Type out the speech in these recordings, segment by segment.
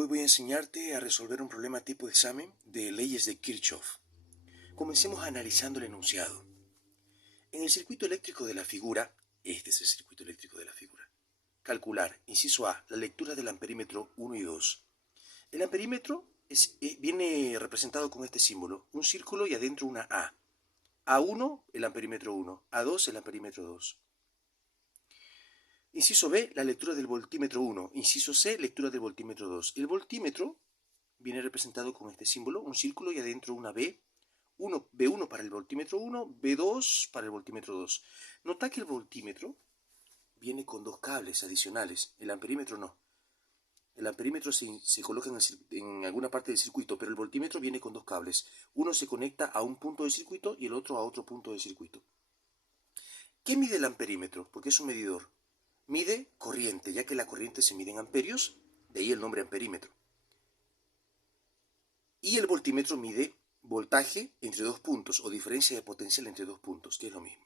Hoy voy a enseñarte a resolver un problema tipo de examen de leyes de Kirchhoff. Comencemos analizando el enunciado. En el circuito eléctrico de la figura, este es el circuito eléctrico de la figura, calcular, inciso A, la lectura del amperímetro 1 y 2. El amperímetro viene representado con este símbolo, un círculo y adentro una A. A1, el amperímetro 1, A2, el amperímetro 2. Inciso B, la lectura del voltímetro 1. Inciso C, lectura del voltímetro 2. El voltímetro viene representado con este símbolo, un círculo y adentro una B. B1 para el voltímetro 1, B2 para el voltímetro 2. Nota que el voltímetro viene con dos cables adicionales, el amperímetro no. El amperímetro se coloca en alguna parte del circuito, pero el voltímetro viene con dos cables. Uno se conecta a un punto del circuito y el otro a otro punto del circuito. ¿Qué mide el amperímetro? Porque es un medidor. Mide corriente, ya que la corriente se mide en amperios, de ahí el nombre amperímetro. Y el voltímetro mide voltaje entre dos puntos o diferencia de potencial entre dos puntos, que es lo mismo.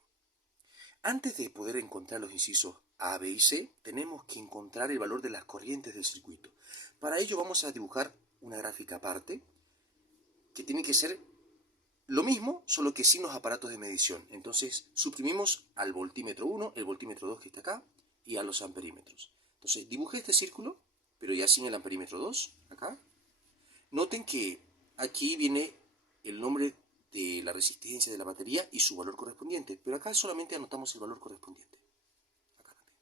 Antes de poder encontrar los incisos A, B y C, tenemos que encontrar el valor de las corrientes del circuito. Para ello vamos a dibujar una gráfica aparte, que tiene que ser lo mismo, solo que sin los aparatos de medición. Entonces suprimimos al voltímetro 1, el voltímetro 2 que está acá, y a los amperímetros. Entonces dibujé este círculo, pero ya sin el amperímetro 2, acá. Noten que aquí viene el nombre de la resistencia de la batería y su valor correspondiente, pero acá solamente anotamos el valor correspondiente. Acá también.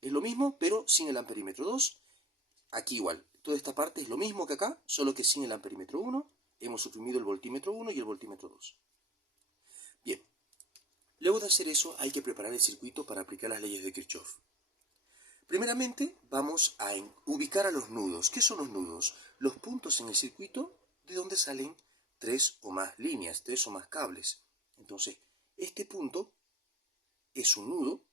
Es lo mismo, pero sin el amperímetro 2. Aquí igual. Toda esta parte es lo mismo que acá, solo que sin el amperímetro 1. Hemos suprimido el voltímetro 1 y el voltímetro 2. Bien. Luego de hacer eso, hay que preparar el circuito para aplicar las leyes de Kirchhoff. Primeramente, vamos a ubicar a los nudos. ¿Qué son los nudos? Los puntos en el circuito de donde salen tres o más líneas, tres o más cables. Entonces, este punto es un nudo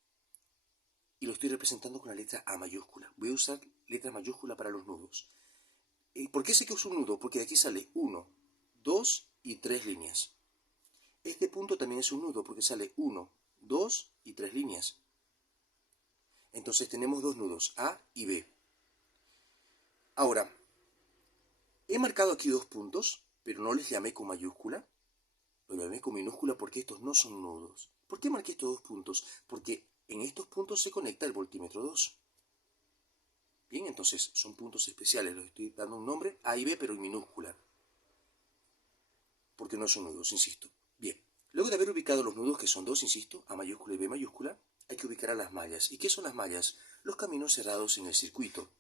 y lo estoy representando con la letra A mayúscula. Voy a usar letra mayúscula para los nudos. ¿Por qué sé que es un nudo? Porque de aquí sale 1, 2 y 3 líneas. Este punto también es un nudo porque sale 1, 2 y 3 líneas. Entonces tenemos dos nudos, A y B. Ahora, he marcado aquí dos puntos, pero no les llamé con mayúscula. Lo llamé con minúscula porque estos no son nudos. ¿Por qué marqué estos dos puntos? Porque en estos puntos se conecta el voltímetro 2. Bien, entonces son puntos especiales. Les estoy dando un nombre, A y B, pero en minúscula. Porque no son nudos, insisto. Bien, luego de haber ubicado los nudos, que son dos, insisto, A mayúscula y B mayúscula, hay que ubicar a las mallas. ¿Y qué son las mallas? Los caminos cerrados en el circuito.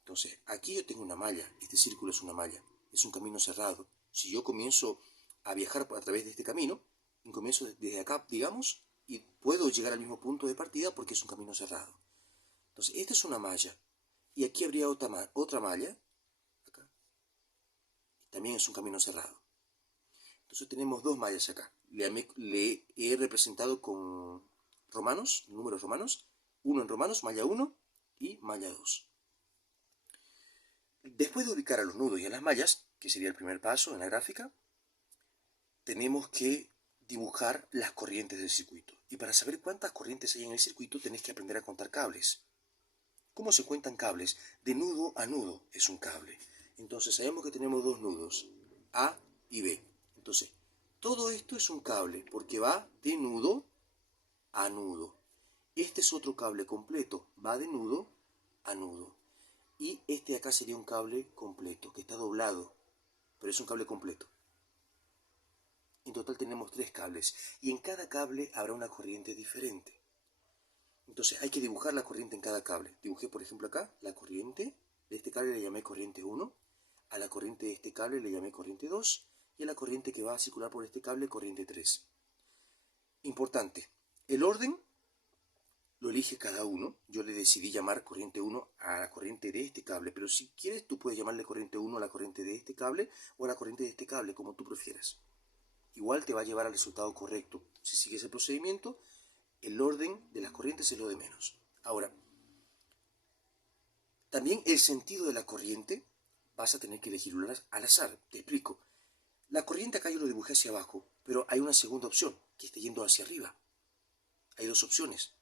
Entonces, aquí yo tengo una malla. Este círculo es una malla. Es un camino cerrado. Si yo comienzo a viajar a través de este camino, comienzo desde acá, digamos, y puedo llegar al mismo punto de partida porque es un camino cerrado. Entonces, esta es una malla. Y aquí habría otra malla. Acá. También es un camino cerrado. Entonces tenemos dos mallas acá. Le he representado con romanos, números romanos. 1 en romanos, malla 1 y malla 2. Después de ubicar a los nudos y a las mallas, que sería el primer paso en la gráfica, tenemos que dibujar las corrientes del circuito. Y para saber cuántas corrientes hay en el circuito, tenés que aprender a contar cables. ¿Cómo se cuentan cables? De nudo a nudo es un cable. Entonces sabemos que tenemos dos nudos, A y B. Entonces, todo esto es un cable porque va de nudo a nudo. Este es otro cable completo, va de nudo a nudo. Y este de acá sería un cable completo, que está doblado, pero es un cable completo. En total tenemos 3 cables, y en cada cable habrá una corriente diferente. Entonces hay que dibujar la corriente en cada cable. Dibujé, por ejemplo, acá la corriente de este cable le llamé corriente 1, a la corriente de este cable le llamé corriente 2, y a la corriente que va a circular por este cable, corriente 3. Importante, el orden lo elige cada uno. Yo le decidí llamar corriente 1 a la corriente de este cable, pero si quieres tú puedes llamarle corriente 1 a la corriente de este cable o a la corriente de este cable, como tú prefieras. Igual te va a llevar al resultado correcto. Si sigues el procedimiento, el orden de las corrientes es lo de menos. Ahora, también el sentido de la corriente vas a tener que elegirlo al azar. Te explico. La corriente acá yo lo dibujé hacia abajo, pero hay una segunda opción, que está yendo hacia arriba. Hay dos opciones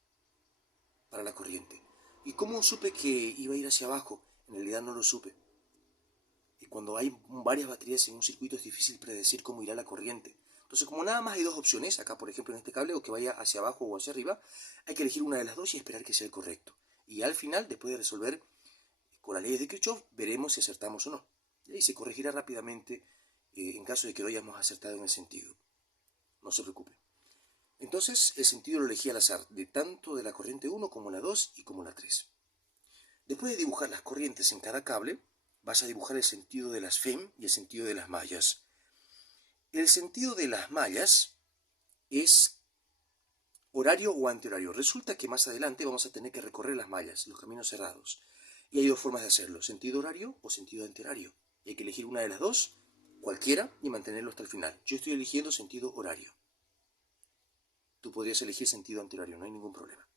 para la corriente. ¿Y cómo supe que iba a ir hacia abajo? En realidad no lo supe. Y cuando hay varias baterías en un circuito es difícil predecir cómo irá la corriente. Entonces, como nada más hay dos opciones, acá por ejemplo en este cable, o que vaya hacia abajo o hacia arriba, hay que elegir una de las dos y esperar que sea el correcto. Y al final, después de resolver con las leyes de Kirchhoff, veremos si acertamos o no. Y ahí se corregirá rápidamente en caso de que lo hayamos acertado en el sentido. No se preocupe. Entonces, el sentido lo elegí al azar, de tanto de la corriente 1 como la 2 y como la 3. Después de dibujar las corrientes en cada cable, vas a dibujar el sentido de las FEM y el sentido de las mallas. El sentido de las mallas es horario o antihorario. Resulta que más adelante vamos a tener que recorrer las mallas, los caminos cerrados. Y hay dos formas de hacerlo, sentido horario o sentido antihorario. Y hay que elegir una de las dos, cualquiera, y mantenerlo hasta el final. Yo estoy eligiendo sentido horario. Tú podrías elegir sentido antihorario, no hay ningún problema.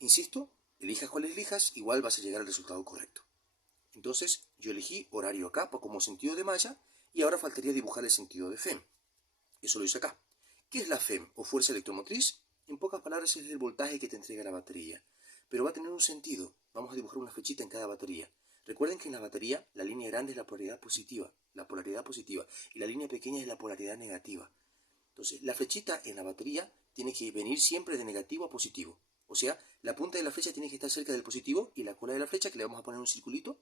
Insisto, elijas cuál elijas, igual vas a llegar al resultado correcto. Entonces, yo elegí horario acá como sentido de malla y ahora faltaría dibujar el sentido de FEM. Eso lo hice acá. ¿Qué es la FEM o fuerza electromotriz? En pocas palabras es el voltaje que te entrega la batería. Pero va a tener un sentido. Vamos a dibujar una flechita en cada batería. Recuerden que en la batería la línea grande es la polaridad positiva, y la línea pequeña es la polaridad negativa. Entonces, la flechita en la batería tiene que venir siempre de negativo a positivo. O sea, la punta de la flecha tiene que estar cerca del positivo y la cola de la flecha, que le vamos a poner un circulito,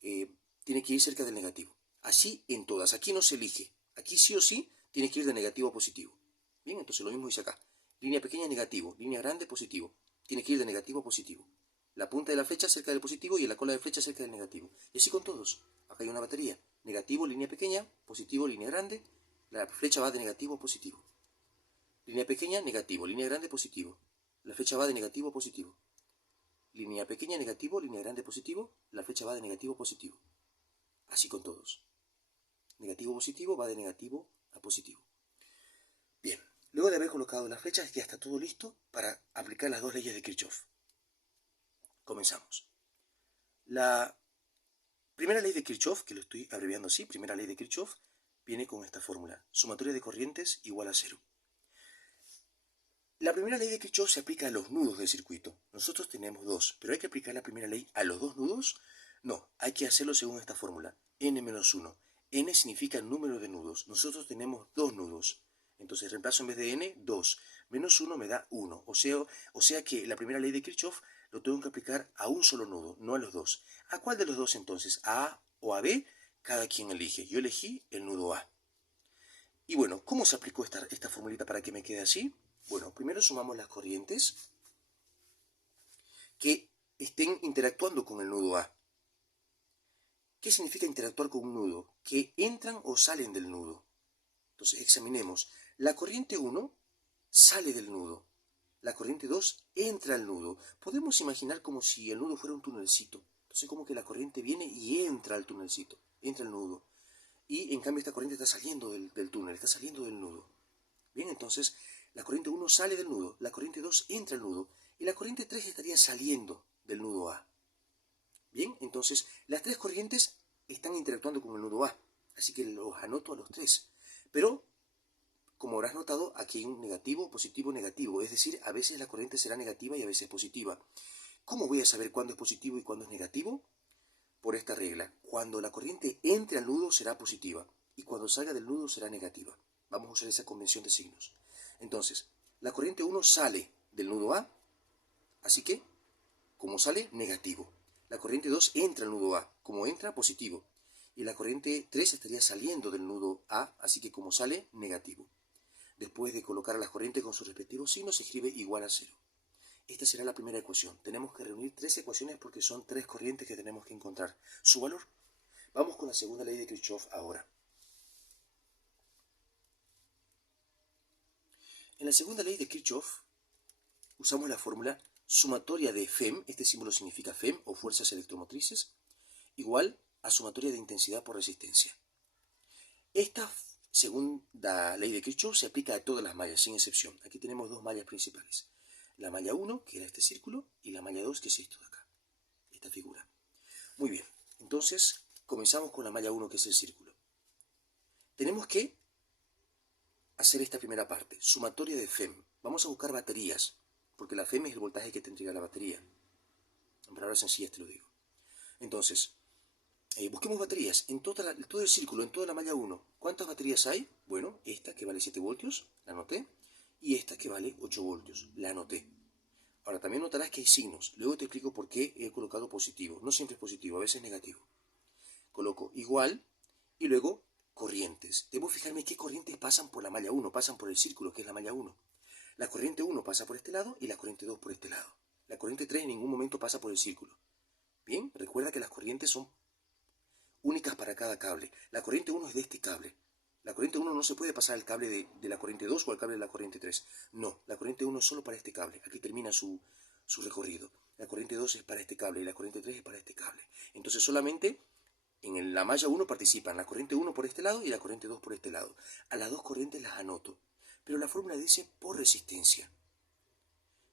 tiene que ir cerca del negativo. Así en todas. Aquí no se elige. Aquí sí o sí tiene que ir de negativo a positivo. Bien, entonces lo mismo dice acá. Línea pequeña negativo, línea grande positivo. Tiene que ir de negativo a positivo. La punta de la flecha cerca del positivo y la cola de flecha cerca del negativo. Y así con todos. Acá hay una batería. Negativo, línea pequeña, positivo, línea grande. La flecha va de negativo a positivo. Línea pequeña, negativo. Línea grande, positivo. La flecha va de negativo a positivo. Línea pequeña, negativo. Línea grande, positivo. La flecha va de negativo a positivo. Así con todos. Negativo positivo va de negativo a positivo. Bien, luego de haber colocado las flechas ya está todo listo para aplicar las dos leyes de Kirchhoff. Comenzamos. La primera ley de Kirchhoff, que lo estoy abreviando así, primera ley de Kirchhoff, viene con esta fórmula. Sumatoria de corrientes igual a cero. La primera ley de Kirchhoff se aplica a los nudos del circuito. Nosotros tenemos dos, pero ¿hay que aplicar la primera ley a los dos nudos? No, hay que hacerlo según esta fórmula, n-1. N significa el número de nudos. Nosotros tenemos dos nudos. Entonces reemplazo en vez de n, 2. Menos 1 me da 1. O sea que la primera ley de Kirchhoff lo tengo que aplicar a un solo nudo, no a los dos. ¿A cuál de los dos entonces? ¿A A o a B? Cada quien elige. Yo elegí el nudo A. Y bueno, ¿cómo se aplicó esta formulita para que me quede así? Bueno, primero sumamos las corrientes que estén interactuando con el nudo A. ¿Qué significa interactuar con un nudo? Que entran o salen del nudo. Entonces examinemos. La corriente 1 sale del nudo. La corriente 2 entra al nudo. Podemos imaginar como si el nudo fuera un tunelcito. Entonces como que la corriente viene y entra al tunelcito, entra al nudo. Y en cambio esta corriente está saliendo del túnel, está saliendo del nudo. Bien, entonces la corriente 1 sale del nudo, la corriente 2 entra al nudo y la corriente 3 estaría saliendo del nudo A. Bien, entonces las tres corrientes están interactuando con el nudo A, así que los anoto a los tres. Pero, como habrás notado, aquí hay un negativo, positivo, negativo, es decir, a veces la corriente será negativa y a veces positiva. ¿Cómo voy a saber cuándo es positivo y cuándo es negativo? Por esta regla, cuando la corriente entre al nudo será positiva y cuando salga del nudo será negativa. Vamos a usar esa convención de signos. Entonces, la corriente 1 sale del nudo A, así que, como sale, negativo. La corriente 2 entra al nudo A, como entra, positivo. Y la corriente 3 estaría saliendo del nudo A, así que como sale, negativo. Después de colocar a las corrientes con sus respectivos signos, se escribe igual a 0. Esta será la primera ecuación. Tenemos que reunir tres ecuaciones porque son tres corrientes que tenemos que encontrar su valor. Vamos con la segunda ley de Kirchhoff ahora. En la segunda ley de Kirchhoff usamos la fórmula sumatoria de FEM, este símbolo significa FEM o fuerzas electromotrices, igual a sumatoria de intensidad por resistencia. Esta segunda ley de Kirchhoff se aplica a todas las mallas, sin excepción. Aquí tenemos dos mallas principales. La malla 1, que era este círculo, y la malla 2, que es esto de acá, esta figura. Muy bien, entonces comenzamos con la malla 1, que es el círculo. Tenemos que hacer esta primera parte, sumatoria de FEM. Vamos a buscar baterías, porque la Fm es el voltaje que te entrega la batería. En palabras sencillas te lo digo. Entonces, busquemos baterías en todo el círculo, en toda la malla 1. ¿Cuántas baterías hay? Bueno, esta que vale 7 voltios, la anoté, y esta que vale 8 voltios, la anoté. Ahora, también notarás que hay signos. Luego te explico por qué he colocado positivo. No siempre es positivo, a veces es negativo. Coloco igual y luego corrientes. Debo fijarme qué corrientes pasan por la malla 1, pasan por el círculo, que es la malla 1. La corriente 1 pasa por este lado y la corriente 2 por este lado. La corriente 3 en ningún momento pasa por el círculo. Bien, recuerda que las corrientes son únicas para cada cable. La corriente 1 es de este cable. La corriente 1 no se puede pasar al cable de la corriente 2 o al cable de la corriente 3. No, la corriente 1 es solo para este cable. Aquí termina su recorrido. La corriente 2 es para este cable y la corriente 3 es para este cable. Entonces solamente en la malla 1 participan la corriente 1 por este lado y la corriente 2 por este lado. A las dos corrientes las anoto. Pero la fórmula dice por resistencia.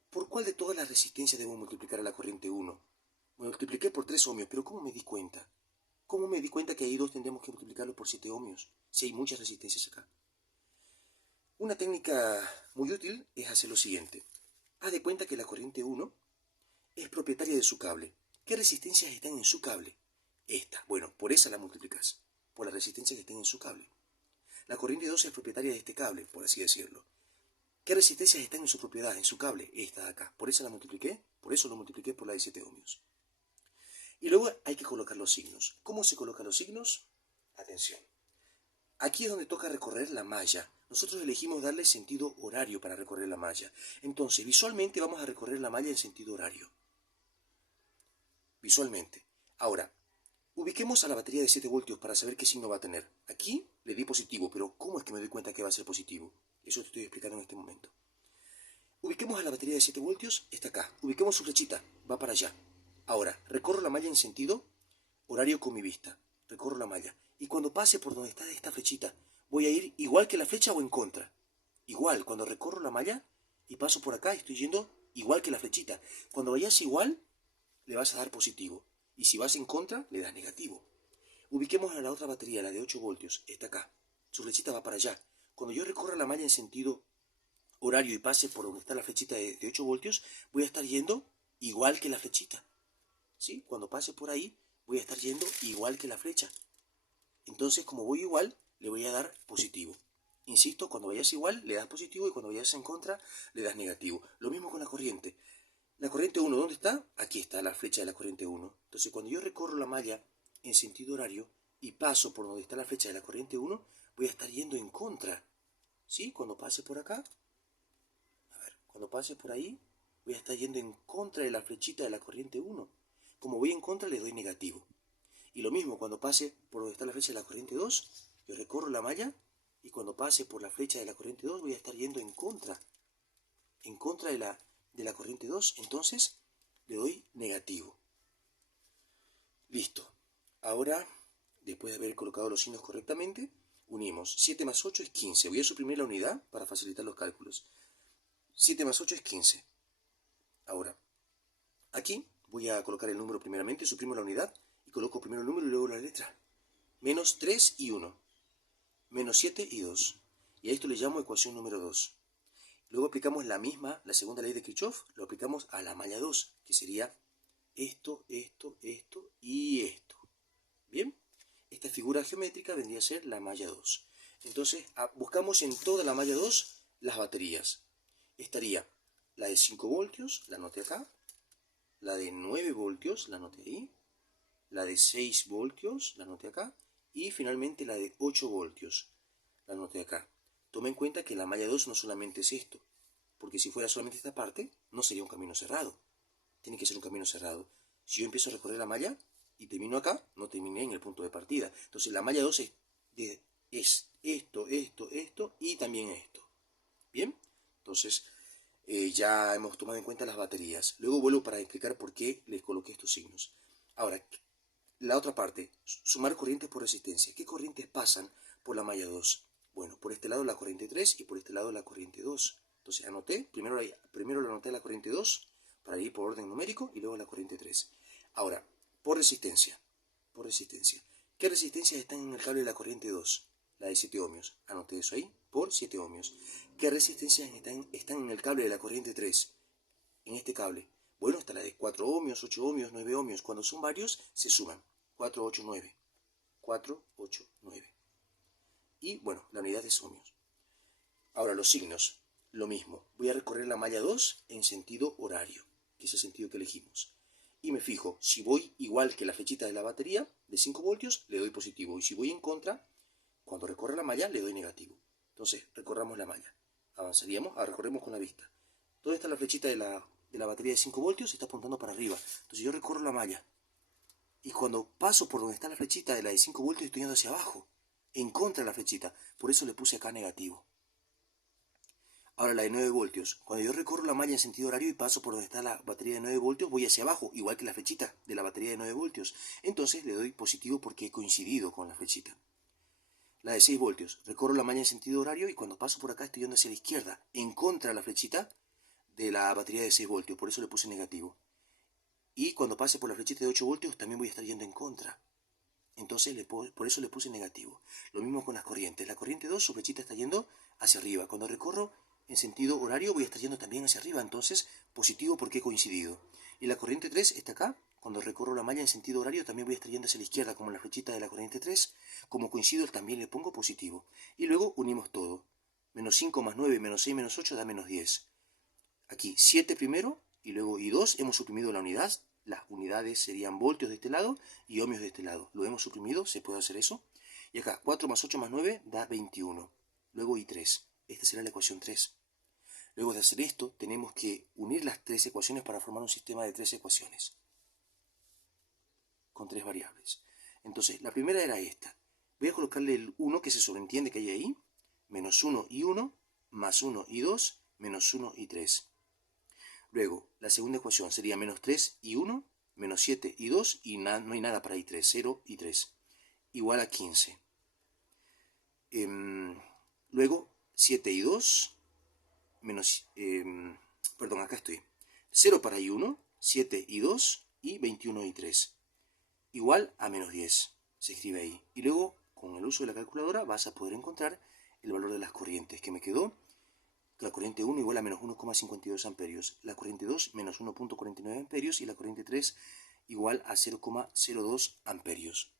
¿Por cuál de todas las resistencias debo multiplicar a la corriente 1? Multipliqué por 3 ohmios, pero ¿cómo me di cuenta? ¿Cómo me di cuenta que ahí 2 tendremos que multiplicarlo por 7 ohmios? Si hay muchas resistencias acá. Una técnica muy útil es hacer lo siguiente. Haz de cuenta que la corriente 1 es propietaria de su cable. ¿Qué resistencias están en su cable? Esta. Bueno, por esa la multiplicas. Por las resistencias que estén en su cable. La corriente 2 es propietaria de este cable, por así decirlo. ¿Qué resistencias están en su propiedad, en su cable? Esta de acá. Por eso la multipliqué. Por eso lo multipliqué por la de 7 ohmios. Y luego hay que colocar los signos. ¿Cómo se colocan los signos? Atención. Aquí es donde toca recorrer la malla. Nosotros elegimos darle sentido horario para recorrer la malla. Entonces, visualmente vamos a recorrer la malla en sentido horario. Visualmente. Ahora, ubiquemos a la batería de 7 voltios para saber qué signo va a tener. Aquí le di positivo, pero ¿cómo es que me doy cuenta que va a ser positivo? Eso te estoy explicando en este momento. Ubiquemos a la batería de 7 voltios, está acá. Ubiquemos su flechita, va para allá. Ahora, recorro la malla en sentido horario con mi vista. Recorro la malla. Y cuando pase por donde está esta flechita, ¿voy a ir igual que la flecha o en contra? Igual, cuando recorro la malla y paso por acá, estoy yendo igual que la flechita. Cuando vayas igual, le vas a dar positivo. Y si vas en contra, le das negativo. Ubiquemos a la otra batería, la de 8 voltios, está acá. Su flechita va para allá. Cuando yo recorra la malla en sentido horario y pase por donde está la flechita de 8 voltios, voy a estar yendo igual que la flechita. ¿Sí? Cuando pase por ahí, voy a estar yendo igual que la flecha. Entonces, como voy igual, le voy a dar positivo. Insisto, cuando vayas igual, le das positivo y cuando vayas en contra, le das negativo. Lo mismo con la corriente. La corriente 1, ¿dónde está? Aquí está la flecha de la corriente 1. Entonces, cuando yo recorro la malla en sentido horario y paso por donde está la flecha de la corriente 1, voy a estar yendo en contra. ¿Sí? Cuando pase por acá, cuando pase por ahí, voy a estar yendo en contra de la flechita de la corriente 1. Como voy en contra, le doy negativo. Y lo mismo, cuando pase por donde está la flecha de la corriente 2, yo recorro la malla y cuando pase por la flecha de la corriente 2 voy a estar yendo en contra de la corriente 2, entonces le doy negativo. Listo. Ahora, después de haber colocado los signos correctamente, unimos. 7 más 8 es 15. Voy a suprimir la unidad para facilitar los cálculos. 7 más 8 es 15. Ahora, aquí voy a colocar el número primeramente, suprimo la unidad y coloco primero el número y luego la letra. Menos 3 y 1. Menos 7 y 2. Y a esto le llamo ecuación número 2. Luego aplicamos la segunda ley de Kirchhoff, lo aplicamos a la malla 2, que sería esto, esto, esto y esto. ¿Bien? Esta figura geométrica vendría a ser la malla 2. Entonces, buscamos en toda la malla 2 las baterías. Estaría la de 5 voltios, la anoté acá. La de 9 voltios, la anoté ahí. La de 6 voltios, la anoté acá. Y finalmente la de 8 voltios, la anoté acá. Toma en cuenta que la malla 2 no solamente es esto, porque si fuera solamente esta parte, no sería un camino cerrado. Tiene que ser un camino cerrado. Si yo empiezo a recorrer la malla y termino acá, no terminé en el punto de partida. Entonces la malla 2 es esto, esto, esto y también esto. ¿Bien? Entonces ya hemos tomado en cuenta las baterías. Luego vuelvo para explicar por qué les coloqué estos signos. Ahora, la otra parte, sumar corrientes por resistencia. ¿Qué corrientes pasan por la malla 2? Bueno, por este lado la corriente 3 y por este lado la corriente 2. Entonces anoté, primero lo anoté la corriente 2 para ir por orden numérico y luego la corriente 3. Ahora, por resistencia. ¿Qué resistencias están en el cable de la corriente 2? La de 7 ohmios. Anoté eso ahí, por 7 ohmios. ¿Qué resistencias están en el cable de la corriente 3? en este cable? Bueno, está la de 4 ohmios, 8 ohmios, 9 ohmios. Cuando son varios, se suman. 4, 8, 9. 4, 8, 9. Y bueno, la unidad es ohmios. Ahora los signos, lo mismo. Voy a recorrer la malla 2 en sentido horario, que es el sentido que elegimos. Y me fijo, si voy igual que la flechita de la batería, de 5 voltios, le doy positivo. Y si voy en contra, cuando recorre la malla, le doy negativo. Entonces, recorramos la malla. Avanzaríamos, recorremos con la vista. ¿Dónde está la flechita de la batería de 5 voltios? Está apuntando para arriba. Entonces yo recorro la malla. Y cuando paso por donde está la flechita de la de 5 voltios, estoy yendo hacia abajo. En contra de la flechita. Por eso le puse acá negativo. Ahora la de 9 voltios. Cuando yo recorro la malla en sentido horario y paso por donde está la batería de 9 voltios, voy hacia abajo, igual que la flechita de la batería de 9 voltios. Entonces le doy positivo porque he coincidido con la flechita. La de 6 voltios. Recorro la malla en sentido horario y cuando paso por acá estoy yendo hacia la izquierda, en contra de la flechita de la batería de 6 voltios. Por eso le puse negativo. Y cuando pase por la flechita de 8 voltios también voy a estar yendo en contra. Entonces por eso le puse negativo. Lo mismo con las corrientes. La corriente 2, su flechita está yendo hacia arriba. Cuando recorro en sentido horario voy a estar yendo también hacia arriba. Entonces positivo porque he coincidido. Y la corriente 3 está acá. Cuando recorro la malla en sentido horario también voy a estar yendo hacia la izquierda como la flechita de la corriente 3. Como coincido también le pongo positivo. Y luego unimos todo. Menos 5 más 9 menos 6 menos 8 da menos 10. Aquí 7 primero y luego y2 hemos suprimido la unidad. Las unidades serían voltios de este lado y ohmios de este lado. Lo hemos suprimido, se puede hacer eso. Y acá 4 más 8 más 9 da 21. Luego y3. Esta será la ecuación 3. Luego de hacer esto, tenemos que unir las tres ecuaciones para formar un sistema de tres ecuaciones. Con tres variables. Entonces, la primera era esta. Voy a colocarle el 1 que se sobreentiende que hay ahí. Menos 1 y 1, más 1 y 2, menos 1 y 3. Luego, la segunda ecuación sería menos 3 y 1, menos 7 y 2, y no hay nada para i3, 0 y 3. Igual a 15. Luego, 7 y 2, menos... perdón, acá estoy. 0 para i1, 7 y 2, y 21 y 3. Igual a menos 10. Se escribe ahí. Y luego, con el uso de la calculadora, vas a poder encontrar el valor de las corrientes, que me quedó la corriente 1 igual a menos 1,52 amperios, la corriente 2 menos 1,49 amperios y la corriente 3 igual a 0,02 amperios.